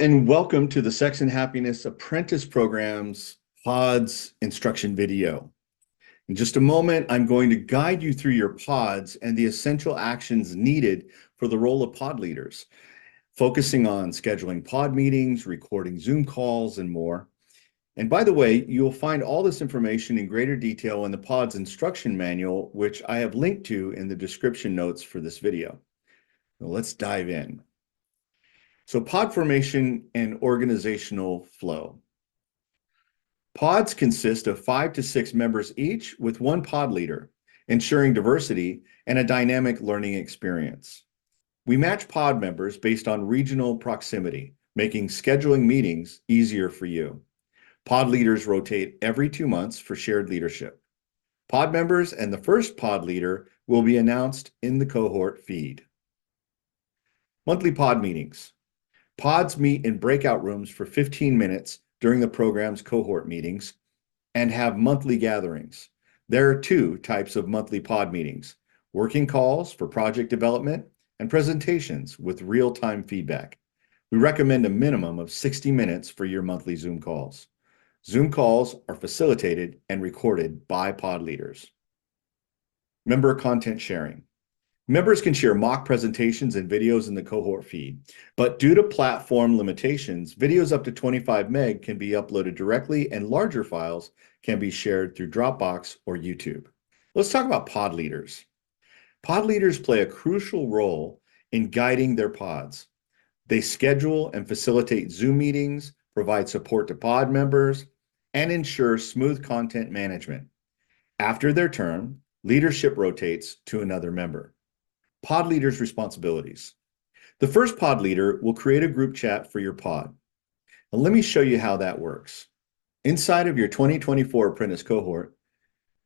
And welcome to the Sex and Happiness Apprentice Program's PODS instruction video. In just a moment, I'm going to guide you through your PODS and the essential actions needed for the role of pod leaders, focusing on scheduling pod meetings, recording Zoom calls, and more. And by the way, you'll find all this information in greater detail in the PODS instruction manual, which I have linked to in the description notes for this video. Now let's dive in. So pod formation and organizational flow. Pods consist of 5 to 6 members each with one pod leader, ensuring diversity and a dynamic learning experience. We match pod members based on regional proximity, making scheduling meetings easier for you. Pod leaders rotate every 2 months for shared leadership. Pod members and the first pod leader will be announced in the cohort feed. Monthly pod meetings. Pods meet in breakout rooms for 15 minutes during the program's cohort meetings and have monthly gatherings. There are 2 types of monthly pod meetings: working calls for project development and presentations with real-time feedback. We recommend a minimum of 60 minutes for your monthly Zoom calls. Zoom calls are facilitated and recorded by pod leaders. Member content sharing. Members can share mock presentations and videos in the cohort feed, but due to platform limitations, videos up to 25 meg can be uploaded directly and larger files can be shared through Dropbox or YouTube. Let's talk about pod leaders. Pod leaders play a crucial role in guiding their pods. They schedule and facilitate Zoom meetings, provide support to pod members, and ensure smooth content management. After their term, leadership rotates to another member. Pod leaders' responsibilities. The first pod leader will create a group chat for your pod. Now, let me show you how that works. Inside of your 2024 apprentice cohort,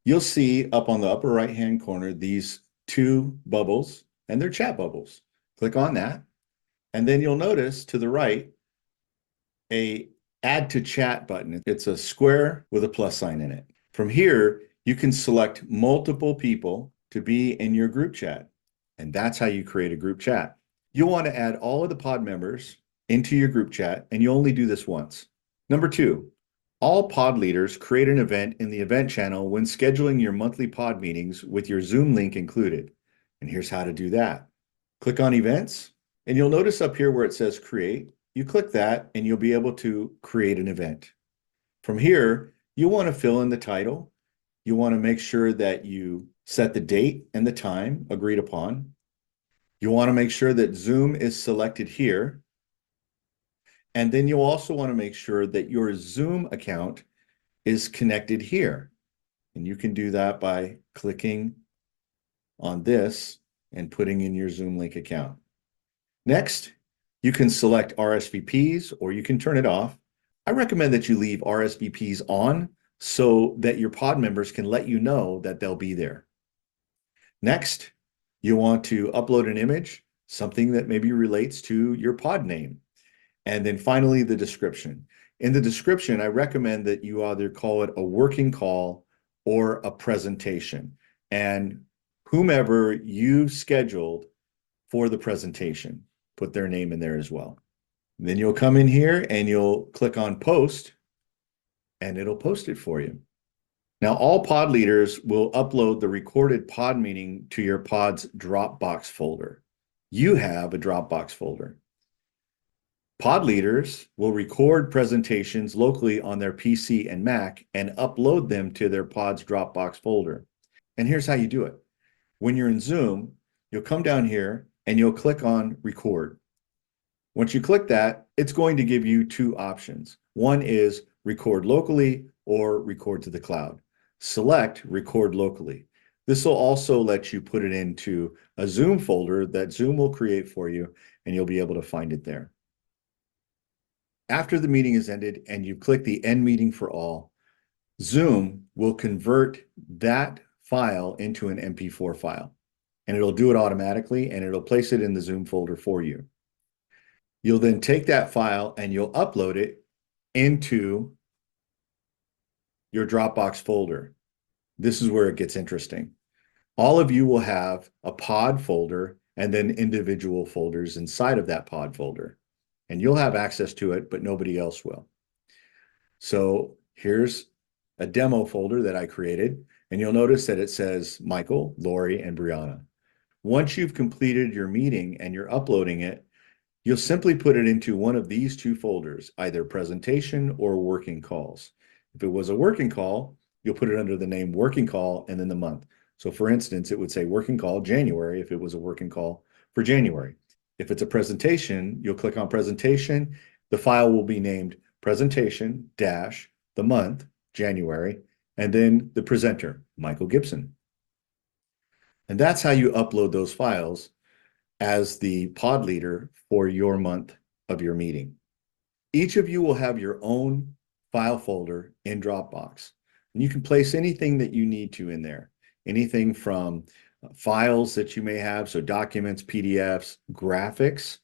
you'll see up on the upper right-hand corner these 2 bubbles, and they're chat bubbles. Click on that, and then you'll notice to the right a Add to Chat button. It's a square with a plus sign in it. From here, you can select multiple people to be in your group chat. And that's how you create a group chat. You'll want to add all of the pod members into your group chat, and you only do this once. Number 2, all pod leaders create an event in the event channel when scheduling your monthly pod meetings with your Zoom link included. And here's how to do that. Click on Events, and you'll notice up here where it says Create. You click that, and you'll be able to create an event. From here, you want to fill in the title. You want to make sure that you set the date and the time agreed upon. You want to make sure that Zoom is selected here. And then you'll also want to make sure that your Zoom account is connected here. And you can do that by clicking on this and putting in your Zoom link account. Next, you can select RSVPs or you can turn it off. I recommend that you leave RSVPs on so that your pod members can let you know that they'll be there. Next, you want to upload an image, something that maybe relates to your pod name. And then finally, the description. In the description, I recommend that you either call it a working call or a presentation, and whomever you scheduled for the presentation, put their name in there as well. And then you'll come in here and you'll click on Post, and it'll post it for you. Now, all pod leaders will upload the recorded pod meeting to your pod's Dropbox folder. You have a Dropbox folder. Pod leaders will record presentations locally on their PC and Mac and upload them to their pod's Dropbox folder. And here's how you do it. When you're in Zoom, you'll come down here and you'll click on Record. Once you click that, it's going to give you 2 options. One is record locally or record to the cloud. Select Record Locally. This will also let you put it into a Zoom folder that Zoom will create for you, and you'll be able to find it there. After the meeting is ended and you click the End Meeting for All, Zoom will convert that file into an MP4 file, and it'll do it automatically, and it'll place it in the Zoom folder for you. You'll then take that file and you'll upload it into your Dropbox folder. This is where it gets interesting. All of you will have a pod folder and then individual folders inside of that pod folder. and you'll have access to it, but nobody else will. So here's a demo folder that I created, and you'll notice that it says Michael, Lori, and Brianna. Once you've completed your meeting and you're uploading it, you'll simply put it into one of these two folders, either presentation or working calls. If it was a working call, you'll put it under the name working call and then the month. So for instance, it would say working call January if it was a working call for January. If it's a presentation, you'll click on presentation. The file will be named presentation dash the month, January, and then the presenter, Michael Gibson. And that's how you upload those files as the pod leader for your month of your meeting. Each of you will have your own file folder in Dropbox, and you can place anything that you need to in there. Anything from files that you may have, so documents, PDFs, graphics,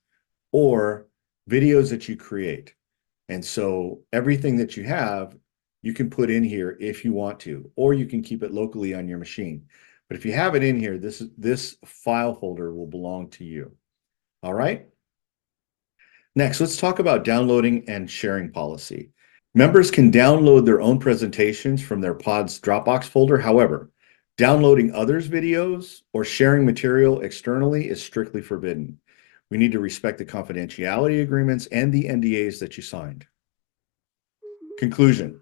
or videos that you create. And so everything that you have, you can put in here if you want to, or you can keep it locally on your machine. But if you have it in here, this file folder will belong to you. All right. Next, let's talk about downloading and sharing policy. Members can download their own presentations from their pod's Dropbox folder. However, downloading others' videos or sharing material externally is strictly forbidden. We need to respect the confidentiality agreements and the NDAs that you signed. Conclusion.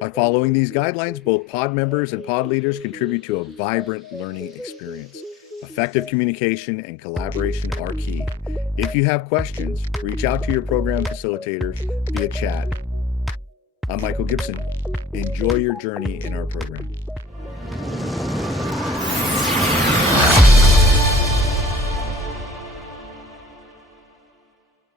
By following these guidelines, both pod members and pod leaders contribute to a vibrant learning experience. Effective communication and collaboration are key. If you have questions, reach out to your program facilitators via chat. I'm Michael Gibson. Enjoy your journey in our program.